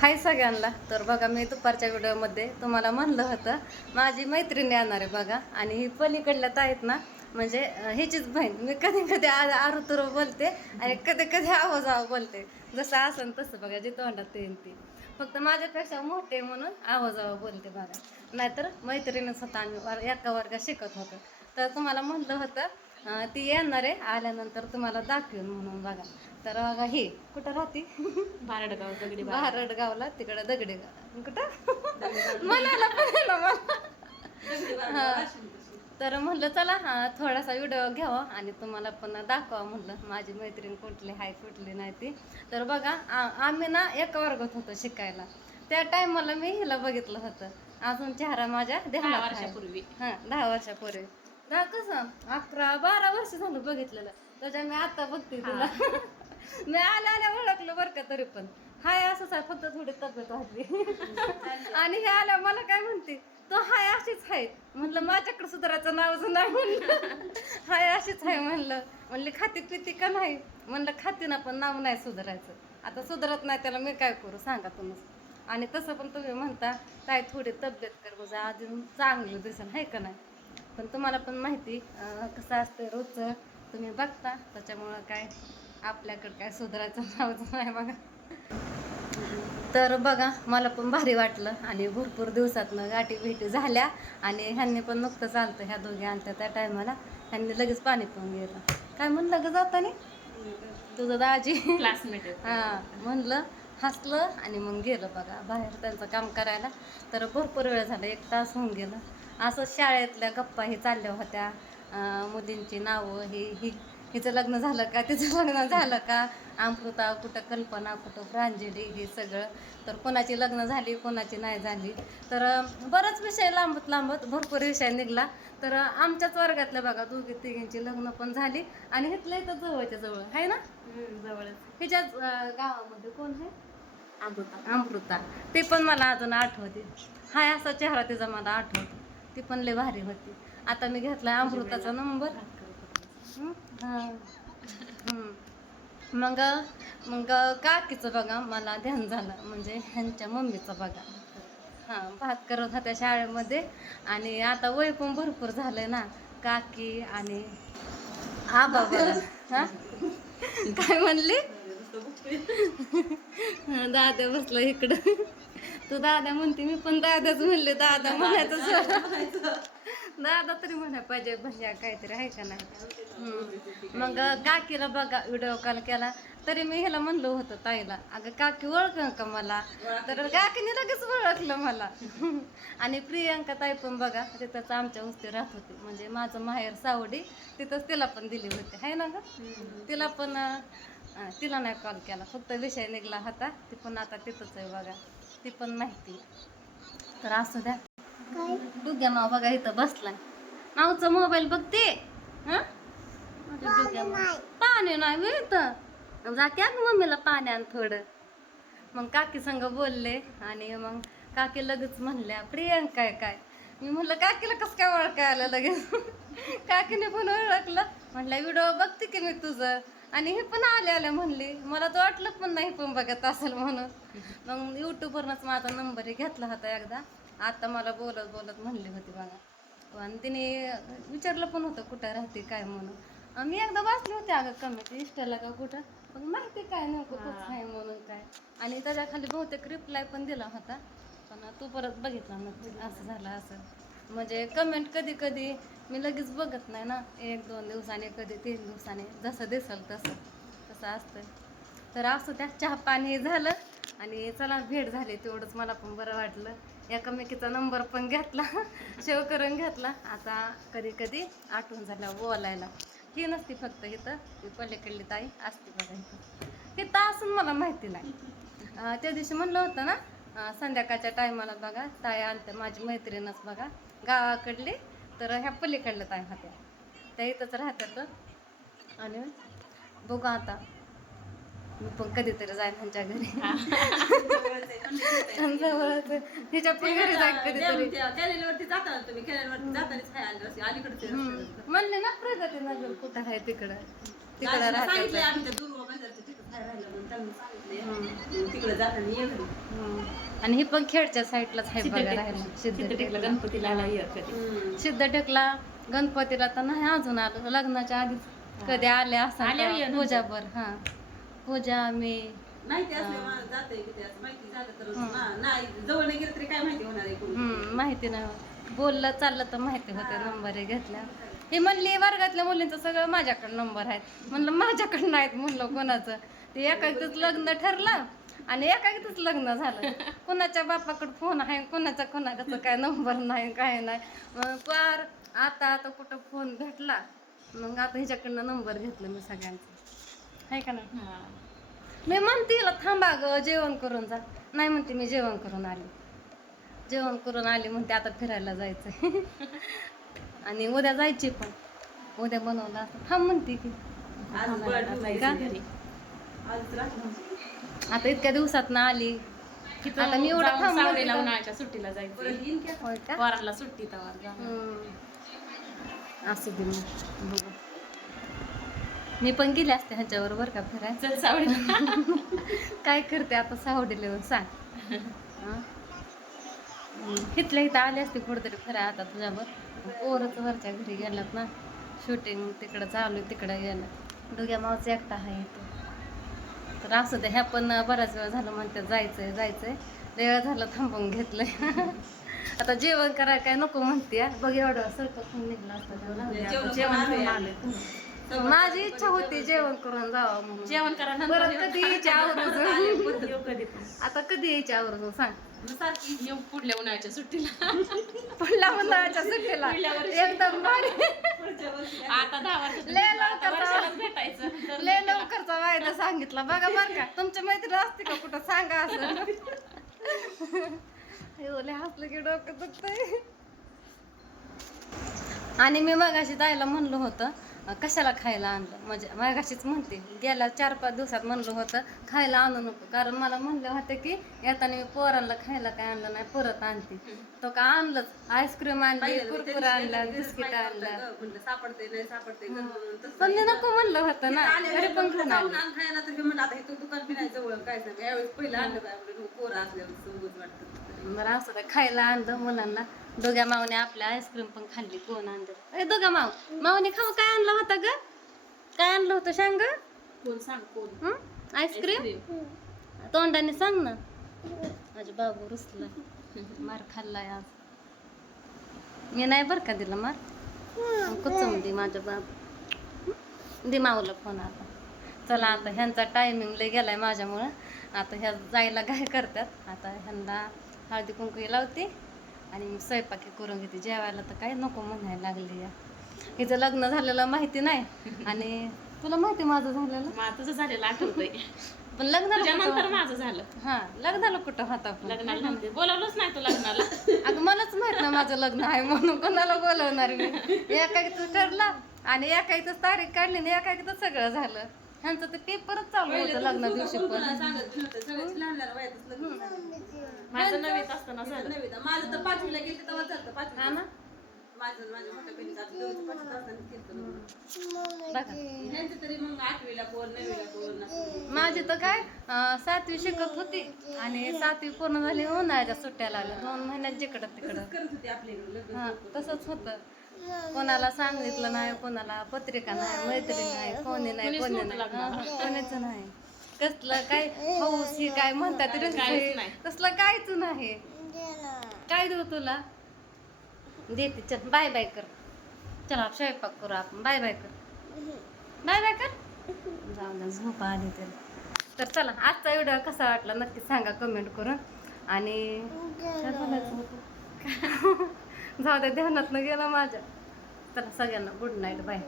हाय सगळ्यांना. तर बघा, मी दुपारच्या व्हिडिओमध्ये तुम्हाला म्हणलं होतं माझी मैत्रिणी येणार आहे बघा. आणि ही पलीकडल्यात आहेत ना, म्हणजे ह्याचीच बहीण. मी कधी कधी आरुतुर बोलते आणि कधी कधी आवाजावं बोलते, जसं असन तसं बघा, जे तोंडात ते येईल ती. फक्त माझ्यापेक्षा मोठे म्हणून आवाजावं बोलते बघा. नाहीतर मैत्रिणीच होता, आम्ही एका वर्गात शिकत होतो. तर तुम्हाला म्हणलं होतं ती येणार आहे, आल्यानंतर तुम्हाला दाखवेन म्हणून बघा. तर बघा, ही कुठं राहते? भारडगाव दगडी भारडगावला, तिकडं दगडेगाव कुठं म्हणायला पण येईना मला. हा. तर म्हणलं चला थोडासा व्हिडिओ घ्यावा आणि तुम्हाला पण दाखवा म्हणलं माझी मैत्रीण कुठली आहे कुठली नाही ती. तर बघा, आम्ही ना एका वर्गात होतो शिकायला. त्या टायमाला मी हिला बघितलं होतं. अजून चेहरा माझ्या 10 ध्यानात आहे. वर्षापूर्वी. हा, 10 वर्षापूर्वी. कसं 11-12 वर्ष झालं बघितलेलं. त्याच्या मी आता बघते तुला. मी आल्या ओळखलं बरं का. तरी पण हाय असंच आहे, फक्त थोडी तब्येत वाढली. आणि हे आल्या मला काय म्हणते, तो हाय अशीच आहे म्हणलं. माझ्याकडे सुधारायचं नावच नाही म्हणलं. हाय अशीच आहे म्हणली खाती पिती का नाही म्हणलं. खाती ना, पण नाव नाही सुधारायचं. आता सुधारत नाही त्याला मी काय करू सांगा तुम्ही. आणि तसं पण तुम्ही म्हणता काय थोडी तब्येत कर बघा, अजून चांगलं दिसेल आहे का नाही. पण तुम्हाला पण माहिती कसं असतं रोजचं तुम्ही बघता, त्याच्यामुळं काय आपल्याकडं काय सुधारायचं नावच नाही बघा. तर बघा, मला पण भारी वाटलं आणि भरपूर दिवसातनं गाठी भेटी झाल्या. आणि ह्यांनी पण नुकतं चालतं, ह्या दोघी आलत्या त्या टायमाला. ह्यांनी लगेच पाणी पिऊन गेलं. काय म्हणलं ग जातानी तुझं दाजी क्लासमेट हां म्हणलं, हसलं आणि मग गेलं बघा बाहेर त्यांचं काम करायला. तर भरपूर वेळ झाला, 1 तास होऊन गेलं. असं शाळेतल्या गप्पा ही चालल्या होत्या. मुलींची नावं हिचं लग्न झालं का, तिचं लग्न झालं का, अमृता कुठं, कल्पना कुठं, प्रांजली, हे सगळं. तर कोणाची लग्न झाली कोणाची नाही झाली. तर बराच विषय लांबत भरपूर विषय निघला. तर आमच्याच वर्गातल्या बघा दोघी तिघींची लग्न पण झाली. आणि इथलं इथं जवळच्या जवळ आहे ना, जवळच हिच्याच गावामध्ये कोण आहे, अमृता. अमृता. ते पण मला अजून आठवते. हाय असा चेहरा तिचा मला आठवतो. ती पण लय भारी होती. आता मी घेतला अमृताचा नंबर. हां. मग मग काकीचं बघा मला ध्यान झालं, म्हणजे ह्यांच्या मम्मीचं बघा. हां, भात करत होत्या शाळेमध्ये. आणि आता वय पण भरपूर झालंय ना. काकी आणि आबा बघा. हा, काय म्हणली? दादा बसला इकडं. तू दादा म्हणते, मी पण दादाच म्हणले. दादा म्हणायचं दादा तरी म्हणाय पाहिजे, भैया काहीतरी आहे का नाही. मग काकीला बघा व्हिडिओ कॉल केला. तरी मी ह्याला म्हणलं होतं ताईला, अगं काकी ओळख का मला. तर काकीने लगेच ओळखलं मला. आणि प्रियंका ताई पण बघा तिथंच आमच्या उस्ती राहत होती, म्हणजे माझं माहेर सावडी, तिथंच तिला पण दिली होती आहे ना ग. तिला पण तिला नाही कॉल केला, फक्त विषय निघला होता. ती पण आता तिथंच आहे बघा, ती पण माहिती. तर असू द्या. डुग्या माव बघा इथं बसलाय. मावचा मोबाईल बघते. हा, पाणी नाही मी इथं. जा की अगं मम्मीला पाणी आण थोडं. मग काकी संग बोलले आणि मग काकी लगेच म्हणल्या प्रियंका आहे काय. मी म्हणलं काकीला कसं काय ओळखाय आलं लगेच. काकीने पण ओळखलं. म्हटलं व्हिडिओ बघते की मी तुझं. आणि हे पण आल्या म्हणली, मला तर वाटलं पण नाही पण बघत असेल म्हणून. मग यूट्यूबवरनंच माझा नंबर घेतला होता एकदा. आता मला बोलत बोलत म्हणली होती बघा. आणि तिने विचारलं पण होतं कुठं राहते काय म्हणून. मी एकदा वाचले होते अगं कमेंट इंस्टाला का कुठं, पण माहिती काय नेमकं कुठं आहे म्हणून काय. आणि त्याच्या खाली बहुतेक रिप्लाय पण दिला होता, पण तू परत बघितला नक्की असं झालं असं. म्हणजे कमेंट कधी कधी मी लगेच बघत नाही ना, 1-2 दिवसाने, कधी 3 दिवसाने, जसं दिसल तसं असतं. तर असं त्या चहा पाणी झालं. आणि चला भेट झाली तेवढंच मला पण बरं वाटलं. एकामेकीचा नंबर पण घेतला, सेव्ह करून घेतला. आता कधी कधी आठवण झालं बोलायला. ही नसती फक्त इथं, ती पलीकडली ताई असते बघा इथं. तिथं असून मला माहिती नाही. त्या दिवशी म्हणलं होतं ना संध्याकाळच्या टायमाला बघा ताई आलत्या, माझी मैत्रीणच बघा गावाकडली. तर ह्या पलीकडल्या ताई होत्या, त्या इथंच राहतात. आणि बघू आता मी पण कधीतरी जाईन ह्यांच्या घरी. जवळच तिच्या पण घरी जाईन कधीतरी. म्हणले ना प्रगती नगर कुठं आहे, तिकडं राहतात. तिकडे जाताना ये घरी. आणि ही पण खेडच्या साईडलाच आहे बघा राहायला. सिद्धटेकला गणपतीला आला ये कधी. सिद्धटेकला गणपतीला तर नाही अजून आलो, लग्नाच्या आधीच कधी आले आल्यावर ये असं नंतर. पूजाभर. हा पूजा मी माहिती असले मला जाते किती असं माहिती झालं तर नाही जवळ नाही गेलं तरी काय माहिती होणार आहे कोणी. माहिती नाही बोललं चाललं तर माहिती होते नंबर घेतल्या. ही म्हणली वर्गातल्या मुलींचं सगळं माझ्याकडे नंबर आहेत. म्हणलं माझ्याकडे नाहीत म्हणलं कोणाचं. ते एकाच लग्न ठरलं आणि एकाच लग्न झालं. कोणाच्या बापाकडे फोन आहे, कोणाचं काय नंबर नाही काय नाही. मग पार आता कुठं फोन भेटला, मग आता हिच्याकडनं नंबर घेतलं मी सगळ्यांचा. आहे का नाही? हा. मी म्हणते हिला थांबा ग जेवण करून जा. नाही म्हणते मी जेवण करून आली म्हणते आता फिरायला जायचंय. आणि उद्या जायची पण उद्या बनवलं असं थांब म्हणते की. आज बरं का? घरी. आजच राहते. आता इतक्या दिवसात ना आली. आता मी एवढं थांबले सावडीला उन्हाळ्याच्या सुट्टीला जायचं. परत येईन की आता. होय का? पोरांना सुट्टी तवा जाणार. असू दे मग बघू. मी पण गेले असते ह्याच्याबरोबर का फिराय. चल सावडीला. काय करते आता सावडीला सांग. इथल्या इथं आली असते कुठेतरी फिराय आता तुझ्यावर. पोरच वरच्या घरी गेलात ना, शूटिंग तिकडं चालू तिकडं गेलं. दोघ्या मावचं एकटा आहे इथं. तर असू दे, ह्या पण बराच वेळ झालं म्हणते जायचंय वेळ झालं थांबवून घेतलंय. आता जेवण करायला काय नको म्हणते. बघ एवढं स्वयंपाक निघला असतं. जेवण करून आले. माझी इच्छा होती जेवण करून जावं म्हणून. जेवण करा परत कधी यायची आवडत. येऊ कधी आता कधी यायची आवडत सांग. सारखी येऊ पुढल्या उन्हाळ्याच्या सुट्टीला. पुढल्या उन्हाळ्याच्या सुट्टीला एकदम भारी. पुढच्या वर्षी आता 10 वर्ष लय लवकर वर्षालाच भेटायचं. तर लय लवकरचा वायदा सांगितला बघा बरं का. तुमच्या मैत्रीण असते का कुठं सांगा असं. लय हसलं की डोकं दुखतंय. आणि मी मगाशी जायला म्हणलं होतं कशाला खायला आणलं, म्हणजे मगाशीच म्हणते गेल्या 4-5 दिवसात म्हणलं होतं खायला आणू नको, कारण मला म्हणलं होतं की येताना मी पोरांना खायला काय आणलं नाही परत आणते. तो का आणलंच, आईस्क्रीम आणली, कुरकुरा आणला, बिस्किट आणला. सापडते नाही सापडते पण मी नको म्हणलं होतं ना, घरी पण घेऊन आले. खायला तर म्हणलं आता इथं दुकान बी नाही जवळ काय सांग यावेळेस पहिलं आणलं काय आपलं पोरं असल्यावर समजून वाटतं. मला असं काय खायला आणलं मुलांना. दोघ्या मावने आपल्या आईस्क्रीम पण खाल्ली. कोण आणलं? ए दोघा मावने खाऊ काय आणलं होतं ग? काय आणलं होतं सांग? कोण सांग कोण? आईस्क्रीम. तोंडाने सांग ना. माझे बाबू रुसला, मार खाल्लाय आज. मी नाही बर का दिला मार. कुचम दे माझ्या बाबू. दे माऊला फोन आता. चला आता ह्यांचा टायमिंग लय गेलाय माझ्यामुळं. आता ह्या जायला काय करतात. आता ह्यांना हळदी कुंकू लावते आणि स्वयंपाकी करून घेते. जेवायला तर काय नको म्हणायला लागली. या हिचं लग्न झालेलं माहिती नाही आणि तुला माहिती माझं झालेलं. तुझं झालेलं आठवतंय. पण लग्नाला नंतर माझं झालं. हा लग्नाला कुठं होता पण. लग्नाला नव्हते, बोलावलंच नाही तू लग्नाला. अगं मलाच माहित ना माझं लग्न आहे म्हणून कोणाला बोलवणार मी. एकाकीच ठरला आणि एकाकीच तारीख काढली आणि एकाकीच सगळं झालं. ह्यांचं तर पेपरच चालू होतं लग्ना दिवशी पण. माझं नवीन असताना झालं. माझं तर 5वीला गेलं तेव्हा चालतं 5वी. हा ना माझं माझ्या मोठ्या बहिणीचं आता 5वीत असताना केलं. बघा ह्यांचं तरी मग 8वीला कोण 9वीला कोण असं. माझी तर काय 7वी शिकत होती आणि 7वी पूर्ण झाली उन्हाळ्याच्या सुट्ट्या लागल्या 2 महिन्यात जिकडं तिकडं. करत होते आपल्याकडे लग्न. हा तसंच होतं. कोणाला सांगितलं नाही, कोणाला पत्रिका नाही, मैत्रीण नाही, कोणी नाही, कोणी नाही, कोणीच नाही. कसलं काय हौस ही काय म्हणतात तसलं काहीच नाही. काय देऊ तुला? देते चल बाय बाय कर. चला स्वयंपाक करू आपण. बाय बाय कर. बाय बाय कर. जाऊ दे झोप आली तर चला आजचा व्हिडिओ कसा वाटला नक्की सांगा कमेंट करून. आणि काय बोलायचं होतं? जाऊ दे ध्यानात गेलं माझ्या. चला सगळ्यांना गुड नाईट बाय.